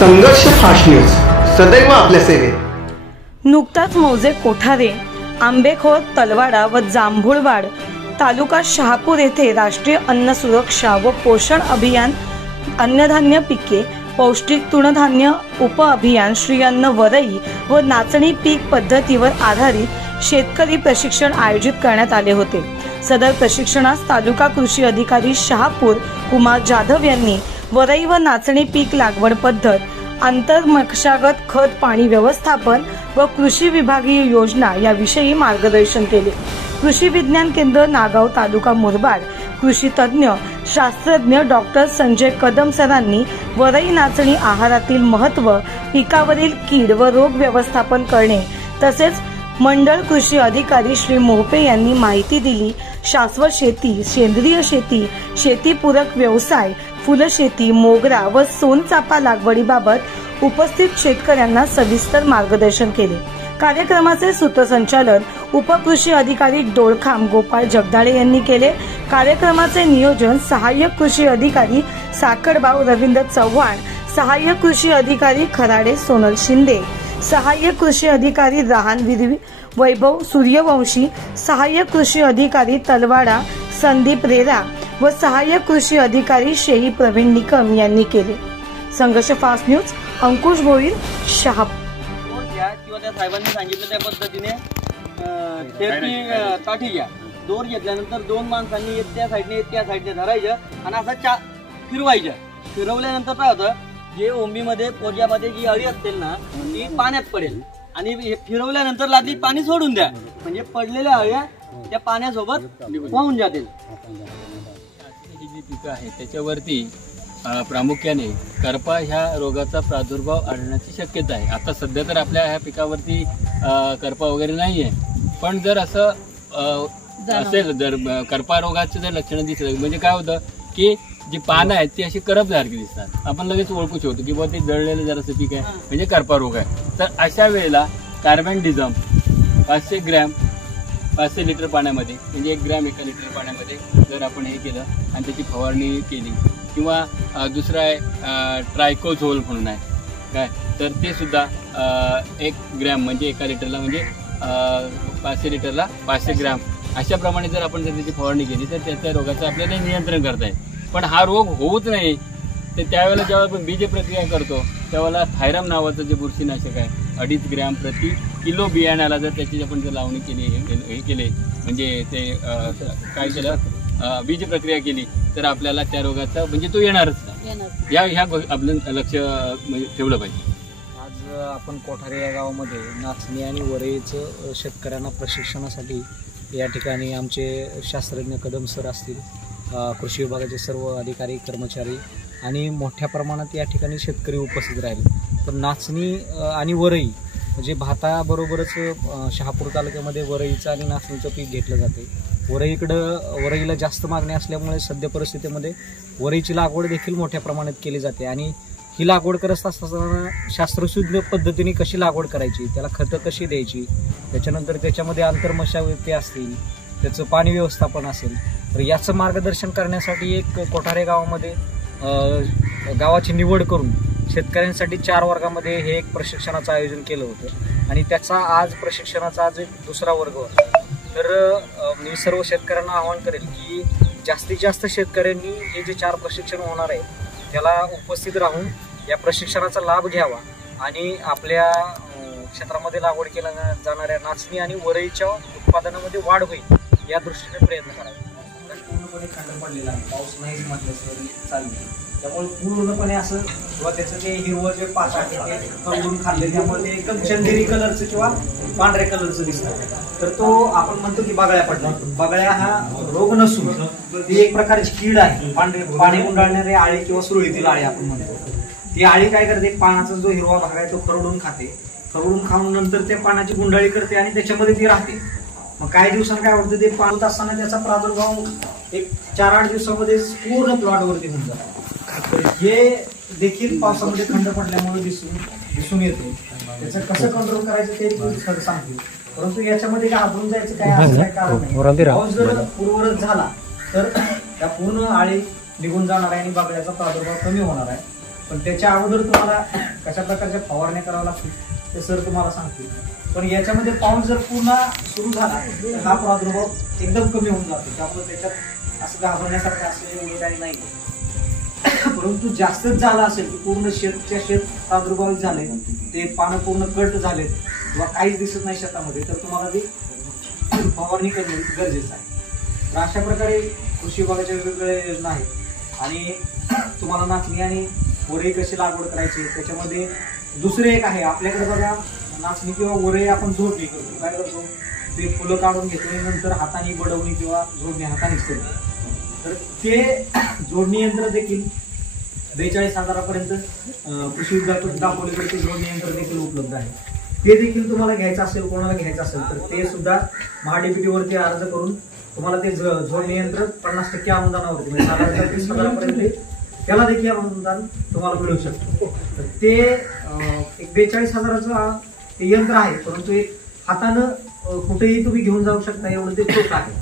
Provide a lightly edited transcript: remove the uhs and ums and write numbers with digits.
संघर्ष fast news सदैव आपल्या सेवेत। नुकताच मौजे कोठारे, आंबेखोर, तलवाडा व जांभूळवाड तालुका शहापूर येथे राष्ट्रीय अन्न सुरक्षा व पोषण अभियान अन्नधान्य पिके पौष्टिक तृणधान्य उप अभियान श्री अन्न वरई व नाचणी पीक पद्धतीवर आधारित शेतकरी प्रशिक्षण आयोजित करण्यात आले होते। सदर प्रशिक्षणास तालुका कृषी अधिकारी शहापूर कुमार जाधव यांनी वरई व नाचणी पीक लागवड पद्धत, आंतरमशागत खत पाणी व्यवस्थापन व कृषी विभागीय योजना याविषयी मार्गदर्शन केले। कृषी विज्ञान केंद्र नागाव तालुका मुरबाड कृषी तज्ञ शास्त्रज्ञ डॉक्टर संजय कदम सरांनी वरई नाचणी आहारातील महत्त्व, पिकावरील कीड व रोग व्यवस्थापन करणे तसेच मंडळ कृषी अधिकारी श्री मोहपे यांनी माहिती दिली। शाश्वत शेती, सेंद्रिय शेती, शेतीपूरक व्यवसाय, फुलशेती, मोगरा व सोनचाफा लागवडीबाबत उपस्थित शेतकऱ्यांना सविस्तर मार्गदर्शन केले। कार्यक्रमाचे सूत्रसंचालन उपकृषी अधिकारी डोळखाम गोपाळ जगदाळे यांनी केले। कार्यक्रमाचे नियोजन सहाय्यक कृषी अधिकारी साकडबाव रवींद्र चव्हाण, सहाय्यक कृषी अधिकारी खराडे सोनल शिंदे, सहाय्यक कृषी अधिकारी राहन वैभव सूर्यवंशी, सहाय्यक कृषी अधिकारी तलवाडा संदीप रेरा व सहाय्यक कृषी अधिकारी शेही प्रवीण निकम यांनी केले। संघर्ष फास्ट न्यूज अंकुश गोविल शहापूर। किंवा त्या साहेबांनी सांगितलं त्या पद्धतीने काठी घ्या, दोर घेतल्यानंतर दोन माणसांनी एक त्या साईडने धरायचं आणि असं फिरवायचं। फिरवल्यानंतर काय होतं, जे ओंबीमध्ये पोज्यामध्ये जी अळी असतील ना ती पाण्यात पडेल आणि हे फिरवल्यानंतर लादी पाणी सोडून द्या, म्हणजे पडलेल्या अळ्या त्या पाण्यासोबत वाहून जातील। ही जी पिकं आहे त्याच्यावरती प्रामुख्याने करपा ह्या रोगाचा प्रादुर्भाव आढळण्याची शक्यता आहे। आता सध्या तर आपल्या ह्या पिकावरती करपा वगैरे नाही आहे, पण जर असं असेल, जर करपा रोगाचे जर लक्षणं दिसत म्हणजे काय होतं की जी पानं आहेत ती अशी करपल्यासारखी दिसतात, आपण लगेच ओळखू शकतो की बाबा ते जळलेलं जरासं पीक आहे म्हणजे करपा रोग आहे। तर अशा वेळेला कार्बनडिझम 500 ग्रॅम 500 लिटर पाण्यामध्ये, म्हणजे 1 ग्रॅम 1 लिटर पाण्यामध्ये जर आपण हे केलं आणि त्याची फवारणी केली, किंवा दुसरं आहे ट्रायकोझोल म्हणून आहे काय, तर ते सुद्धा 1 ग्रॅम म्हणजे 1 लिटरला म्हणजे 500 लिटरला 500 ग्रॅम अशाप्रमाणे जर आपण त्याची फवारणी केली तर त्या रोगाचं आपल्याला नियंत्रण करता येईल। पण हा रोग होऊच नाही तर त्यावेळेला जेव्हा आपण बीज प्रक्रिया करतो त्यावेळेला थायरम नावाचं जे बुरशीनाशक आहे 2.5 ग्रॅम प्रति किलो बियाण्याला जर त्याची आपण जर लावणी केली हे केले म्हणजे ते काय केलं बीज प्रक्रिया केली तर आपल्याला त्या रोगाचा म्हणजे तो येणारच नाही। ह्या आपलं लक्ष ठेवलं पाहिजे। आज आपण कोठारे या गावामध्ये नाचणी आणि वरईचं शेतकऱ्यांना प्रशिक्षणासाठी या ठिकाणी आमचे शास्त्रज्ञ कदम सर असतील, कृषी विभागाचे सर्व अधिकारी कर्मचारी आणि मोठ्या प्रमाणात या ठिकाणी शेतकरी उपस्थित राहिले। तर नाचणी आणि वरई म्हणजे भाताबरोबरच शहापूर तालुक्यामध्ये वरईचं आणि नाचणीचं पीक घेतलं जाते। वरईला जास्त मागणी असल्यामुळे सध्या परिस्थितीमध्ये वरईची लागवड देखील मोठ्या प्रमाणात केली जाते आणि ही लागवड करत असताना शास्त्रशुद्ध पद्धतीने कशी लागवड करायची, त्याला खतं कशी द्यायची, त्याच्यानंतर त्याच्यामध्ये आंतरमशागती असतील, त्याचं पाणी व्यवस्थापन असेल, तर याचं मार्गदर्शन करण्यासाठी एक कोठारे गावामध्ये गावाची निवड करून शेतकऱ्यांसाठी 4 वर्गामध्ये हे एक प्रशिक्षणाचं आयोजन केलं होतं आणि त्याचा आज प्रशिक्षणाचा आज एक दुसरा वर्ग होता। तर मी सर्व शेतकऱ्यांना आवाहन करेल की जास्तीत जास्त शेतकऱ्यांनी हे जे 4 प्रशिक्षण होणार आहे त्याला उपस्थित राहून या प्रशिक्षणाचा लाभ घ्यावा आणि आपल्या क्षेत्रामध्ये लागवड केल्या जाणाऱ्या नाचणी आणि वरईच्या उत्पादनामध्ये वाढ होईल या दृष्टीने प्रयत्न करावे। पूर्णपणे खंड पडलेला आहे, पाऊस नाहीच म्हटलं चालले, त्यामुळे पूर्णपणे असं किंवा त्याचं ते हिरवं जे पाच आहे ते करून खाल्ले त्यामुळे ते एकदम चंदेरी कलरचं किंवा पांढऱ्या कलरचं दिसतं। तर तो आपण म्हणतो की बगळ्या पडला, बगळ्या हा रोग नसून ती एक प्रकारची कीड आहे, पाणी गुंडाळणारे आळी किंवा सुरळीतील आळी आपण म्हणतो। ती आळी काय करते, पानाचा जो हिरवा भाग आहे तो खरडून खाते, खरडून खाऊन नंतर ते पानाची गुंडाळी करते आणि त्याच्यामध्ये ती राहते। मग काही दिवसांनी काय होतं, ते पाणत असताना त्याचा प्रादुर्भाव एक 4-8 दिवसामध्ये पूर्ण प्लॉटवरती होऊन जातो। तर हे देखील पावसामध्ये खंड पडल्यामुळे दिसून येते। त्याचं कसं कंट्रोल करायचं ते सांगते, परंतु याच्यामध्ये घाबरून जायचं काय असं काय कारण नाही। पाऊस जर पूर्ववत झाला तर त्या पूर्ण आळी निघून जाणार आहे आणि बागड्याचा प्रादुर्भाव कमी होणार आहे। पण त्याच्या अगोदर तुम्हाला कशा प्रकारच्या फवारण्या कराव्या लागतील ते सर तुम्हाला सांगतील. पण याच्यामध्ये पाऊस जर पूर्ण सुरू झाला तर हा प्रादुर्भाव एकदम कमी होऊन जातो. त्यामुळे त्याच्यात असं घाबरण्यासारखं असं एवढं काही नाही. परंतु जास्तच झाला असेल की पूर्ण शेत प्रादुर्भावित झाले, ते पानं पूर्ण कट झालेत किंवा काहीच दिसत नाही शेतामध्ये, तर तुम्हाला ती फवारणी करणे गरजेचं आहे. तर अशा प्रकारे कृषी विभागाच्या वेगवेगळ्या योजना आहेत. आणि तुम्हाला नाचणी आणि वरई कशी लागवड करायची त्याच्यामध्ये दुसरे एक आहे. आपल्याकडे बघा नाचणी किंवा वरई आपण जोडणी करतो. काय करतो, ते फुलं काढून घेतो आणि नंतर हाताने बडवणी किंवा जोडणी हातानेच करतो. तर ते जोडणी यंत्र देखील 42,000 कृषी विभागातून दाखवले ते जोडणी यंत्र देखील उपलब्ध आहे. ते देखील तुम्हाला घ्यायचं असेल, कोणाला घ्यायचं असेल तर ते सुद्धा महाडीबीटी वरती अर्ज करून तुम्हाला ते जोडणी यंत्र 50% अनुदानावरती म्हणजे 30,000 त्याला देखील अनुदान तुम्हाला मिळू शकतं. तर ते एक 42,000 ते यंत्र आहे, परंतु एक हातानं कुठेही तुम्ही घेऊन जाऊ शकता एवढं ते छोट आहे.